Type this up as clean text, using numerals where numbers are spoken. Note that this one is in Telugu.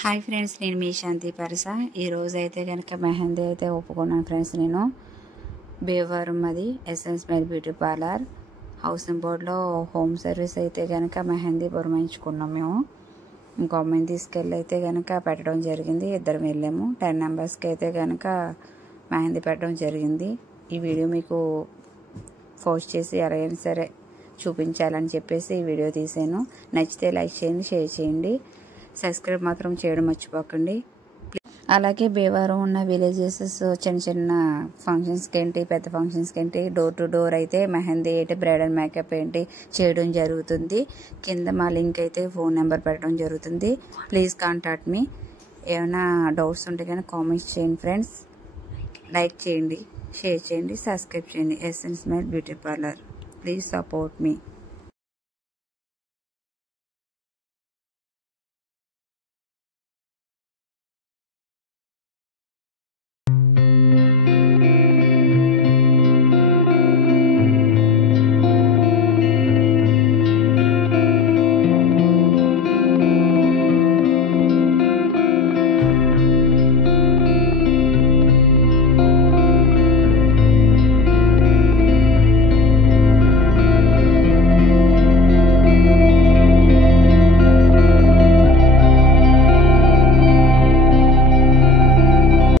హాయ్ ఫ్రెండ్స్, నేను మీ శాంతి పరస. ఈరోజు అయితే కనుక మెహందీ అయితే ఒప్పుకున్నాను ఫ్రెండ్స్. నేను భీమవరం అది SN Smile Beauty Parlour house బోర్డ్లో హోమ్ సర్వీస్ అయితే కనుక మెహందీ పురమాయించుకున్నాం. మేము ఇంకో అమ్మాయిని తీసుకెళ్ళి అయితే కనుక పెట్టడం జరిగింది. ఇద్దరం వెళ్ళాము. 10 మెంబర్స్కి అయితే కనుక మెహందీ పెట్టడం జరిగింది. ఈ వీడియో మీకు పోస్ట్ చేసి ఎలాగైనా సరే చూపించాలని చెప్పేసి ఈ వీడియో తీసాను. నచ్చితే లైక్ చేయండి, షేర్ చేయండి, సబ్స్క్రైబ్ మాత్రం చేయడం మర్చిపోకండి. అలాగే భీమవరం ఉన్న విలేజెస్ చిన్న చిన్న ఫంక్షన్స్కి ఏంటి, పెద్ద ఫంక్షన్స్కి ఏంటి, డోర్ టు డోర్ అయితే మెహందీ ఏంటి, బ్రైడల్ మేకప్ ఏంటి చేయడం జరుగుతుంది. కింద మా లింక్ అయితే ఫోన్ నెంబర్ పెట్టడం జరుగుతుంది. Please contact me. ఏమైనా డౌట్స్ ఉంటే కానీ కామెంట్స్ చేయండి ఫ్రెండ్స్. లైక్ చేయండి, షేర్ చేయండి, సబ్స్క్రైబ్ చేయండి. SN Smile Beauty Parlour. Please support me.